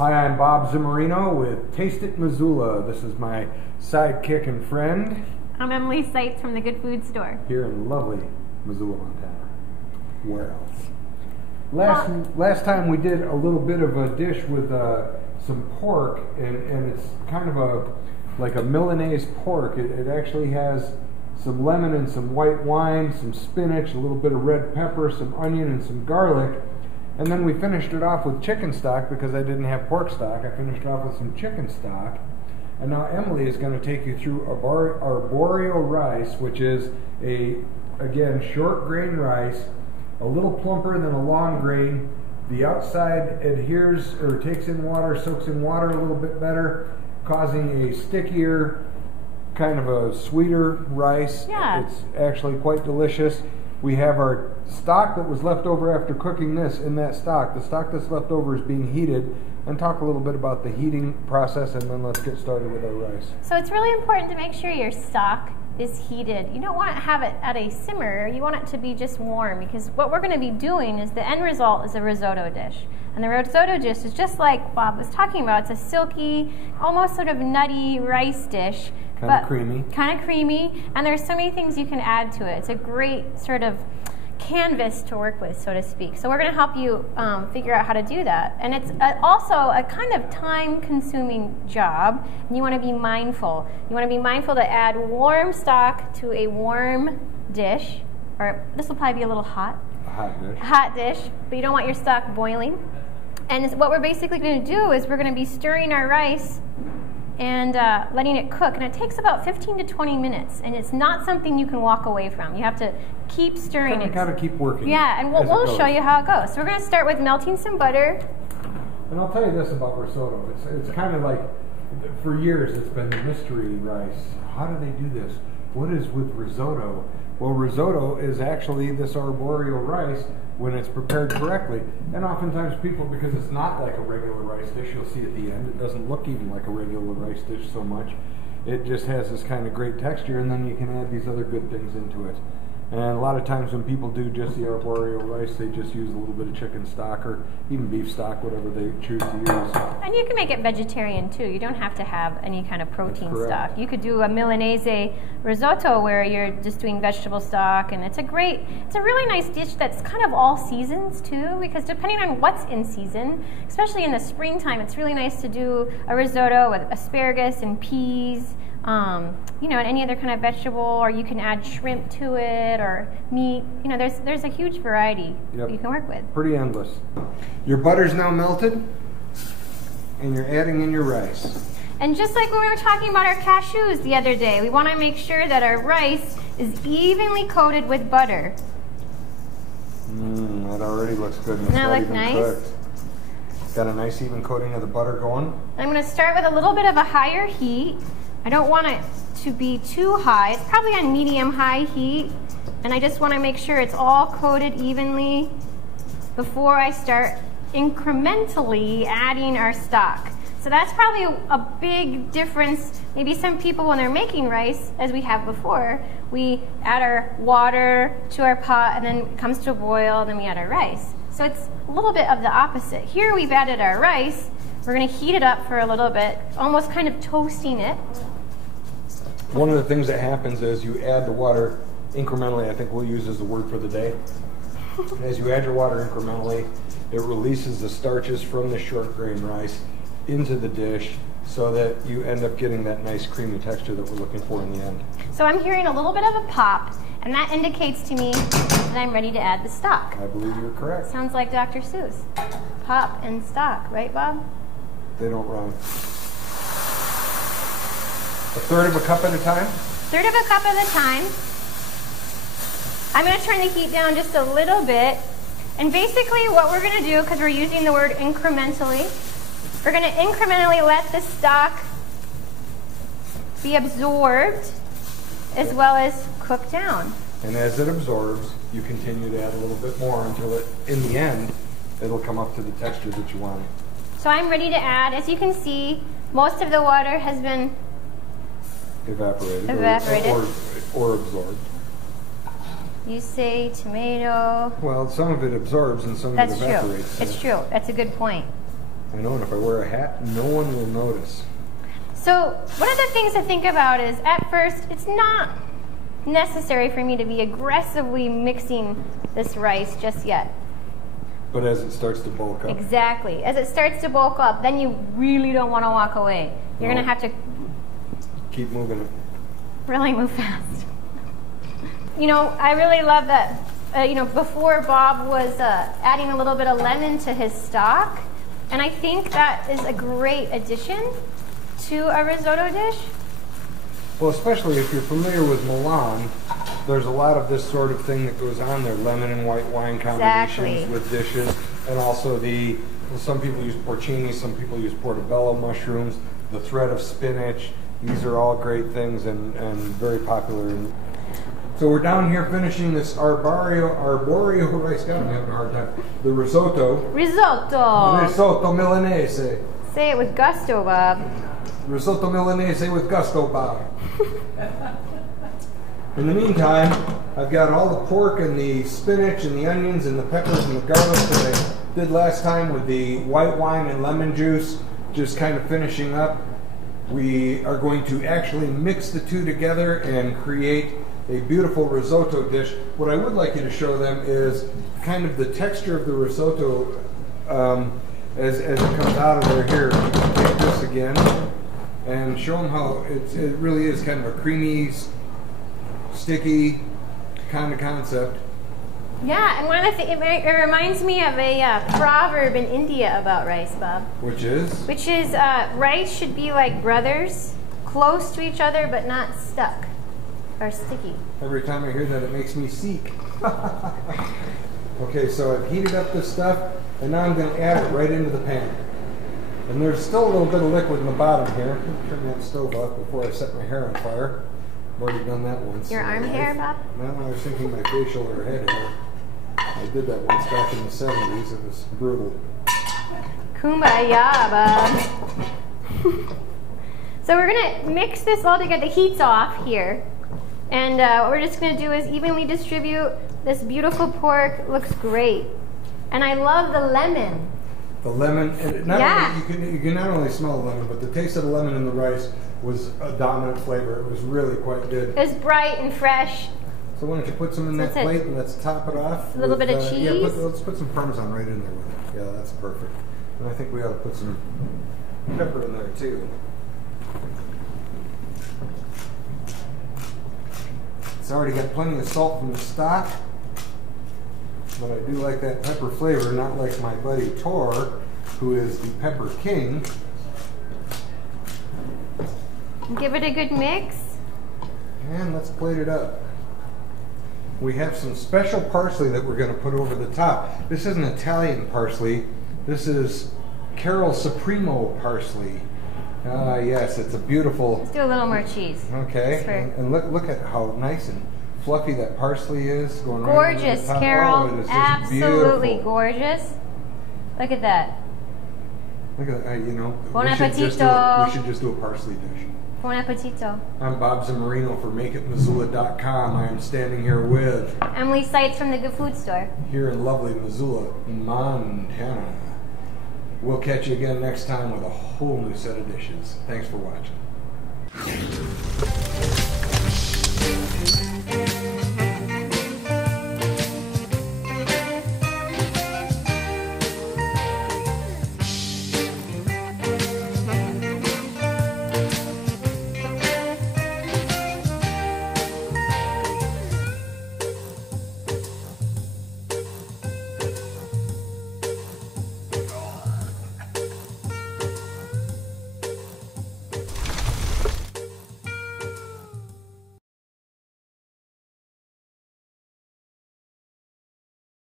Hi, I'm Bob Zimmerino with Taste It Missoula. This is my sidekick and friend. I'm Emily Seitz from the Good Food Store. Here in lovely Missoula, Montana. Where else? Last time we did a little bit of a dish with some pork, and it's kind of like a Milanese pork. It actually has some lemon and some white wine, some spinach, a little bit of red pepper, some onion, and some garlic. And then we finished it off with chicken stock because I didn't have pork stock. I finished it off with some chicken stock. And now Emily is going to take you through arborio rice, which is again, short grain rice, a little plumper than a long grain. The outside adheres or takes in water, soaks in water a little bit better, causing a stickier, kind of a sweeter rice. Yeah. It's actually quite delicious. We have our stock that was left over after cooking this in that stock. The stock that's left over is being heated, and talk a little bit about the heating process, and then let's get started with our rice. So it's really important to make sure your stock is heated. You don't want to have it at a simmer. You want it to be just warm, because what we're going to be doing is the end result is a risotto dish. And the risotto dish is just like Bob was talking about. It's a silky, almost sort of nutty rice dish. Kind of creamy. Kind of creamy. And there's so many things you can add to it. It's a great sort of canvas to work with, so to speak. So we're going to help you figure out how to do that. And it's also a kind of time-consuming job, and you want to be mindful. You want to be mindful to add warm stock to a warm dish, or this will probably be a little hot. A hot dish. Hot dish, but you don't want your stock boiling. And what we're basically going to do is we're going to be stirring our rice and letting it cook. And it takes about 15 to 20 minutes. And it's not something you can walk away from. You have to keep stirring it. You got to keep working. Yeah, and we'll show you how it goes. So we're going to start with melting some butter. And I'll tell you this about risotto. It's kind of like, for years it's been the mystery rice. How do they do this? What is with risotto? Well, risotto is actually this arborio rice when it's prepared correctly. And oftentimes people, because it's not like a regular rice dish, you'll see at the end, it doesn't look even like a regular rice dish so much. It just has this kind of great texture, and then you can add these other good things into it. And a lot of times when people do just the arborio rice, they just use a little bit of chicken stock or even beef stock, whatever they choose to use. And you can make it vegetarian too. You don't have to have any kind of protein stock. You could do a Milanese risotto where you're just doing vegetable stock, and it's a really nice dish that's kind of all seasons too, because depending on what's in season, especially in the springtime, it's really nice to do a risotto with asparagus and peas. And any other kind of vegetable, or you can add shrimp to it, or meat. There's a huge variety you can work with. Pretty endless. Your butter's now melted, and you're adding in your rice. And just like when we were talking about our cashews the other day, we want to make sure that our rice is evenly coated with butter. That already looks good. Doesn't that look nice? Cooked. Got a nice even coating of the butter going. I'm going to start with a little bit of a higher heat. I don't want it to be too high. It's probably on medium-high heat. And I just want to make sure it's all coated evenly before I start incrementally adding our stock. So that's probably a big difference. Maybe some people, when they're making rice, as we have before, we add our water to our pot, and then it comes to a boil, and then we add our rice. So it's a little bit of the opposite. Here we've added our rice. We're going to heat it up for a little bit, almost kind of toasting it. One of the things that happens is you add the water incrementally. I think we'll use as the word for the day. As you add your water incrementally, it releases the starches from the short grain rice into the dish, so that you end up getting that nice creamy texture that we're looking for in the end. So I'm hearing a little bit of a pop, and that indicates to me that I'm ready to add the stock. I believe you're correct. Sounds like Dr. Seuss. Pop and stock, right, Bob? They don't rhyme. A third of a cup at a time? Third of a cup at a time. I'm going to turn the heat down just a little bit. And basically what we're going to do, because we're using the word incrementally, we're going to incrementally let the stock be absorbed as well as cook down. And as it absorbs, you continue to add a little bit more until in the end, it'll come up to the texture that you want. So I'm ready to add. As you can see, most of the water has been evaporated. Or absorbed. You say tomato. Well, some of it absorbs and some of it evaporates. True. It's true. That's a good point. I know, and if I wear a hat, no one will notice. So one of the things to think about is, at first, it's not necessary for me to be aggressively mixing this rice just yet. But as it starts to bulk up. Exactly. As it starts to bulk up, then you really don't want to walk away. You're going to have to keep moving it. Really move fast. You know, I really love that, before Bob was adding a little bit of lemon to his stock, and I think that is a great addition to a risotto dish. Well, especially if you're familiar with Milan, there's a lot of this sort of thing that goes on there, lemon and white wine combinations with dishes, and also some people use porcini, some people use portobello mushrooms, the thread of spinach. These are all great things and very popular. So we're down here finishing this arborio rice. God, I'm having a hard time. The risotto. Risotto Milanese. Say it with gusto, Bob. Risotto Milanese with gusto, Bob. In the meantime, I've got all the pork and the spinach and the onions and the peppers and the garlic that I did last time with the white wine and lemon juice, just kind of finishing up. We are going to actually mix the two together and create a beautiful risotto dish. What I would like you to show them is kind of the texture of the risotto as it comes out of there. Here, take this again and show them how it really is kind of a creamy, sticky kind of concept. Yeah, and one of the it reminds me of a proverb in India about rice, Bob. Which is? Which is rice should be like brothers, close to each other but not stuck or sticky. Every time I hear that, it makes me seek. Okay, so I've heated up this stuff, and now I'm going to add it right into the pan. And there's still a little bit of liquid in the bottom here. I'm going to turn that stove off before I set my hair on fire. I've already done that once. Your arm hair, Bob? No, I was thinking my facial or head hair. I did that once back in the 70s. It was brutal. Kumbaya, Bob. So we're going to mix this all together. The heat's off here. And what we're just going to do is evenly distribute this beautiful pork. Looks great. And I love the lemon. The lemon, and you can not only smell the lemon, but the taste of the lemon in the rice was a dominant flavor. It was really quite good. It's bright and fresh. So why don't you put some in that plate and let's top it off. A little bit of cheese. Yeah, let's put some Parmesan right in there with it. Yeah, that's perfect. And I think we ought to put some pepper in there too. It's already got plenty of salt from the stock, but I do like that pepper flavor, not like my buddy Tor, who is the pepper king. Give it a good mix. And let's plate it up. We have some special parsley that we're going to put over the top. This isn't Italian parsley. This is Carol Supremo parsley. Yes, it's a beautiful... Let's do a little more cheese. Okay. And look at how nice and fluffy that parsley is. Going gorgeous, right over the top. Carol. Oh, it is absolutely beautiful. Gorgeous. Look at that. Look at that, Bon we appetito. should just do a parsley dish. Bon appetito. I'm Bob Zimmerino for MakeItMissoula.com. I am standing here with... Emily Seitz from the Good Food Store. Here in lovely Missoula, Montana. We'll catch you again next time with a whole new set of dishes. Thanks for watching.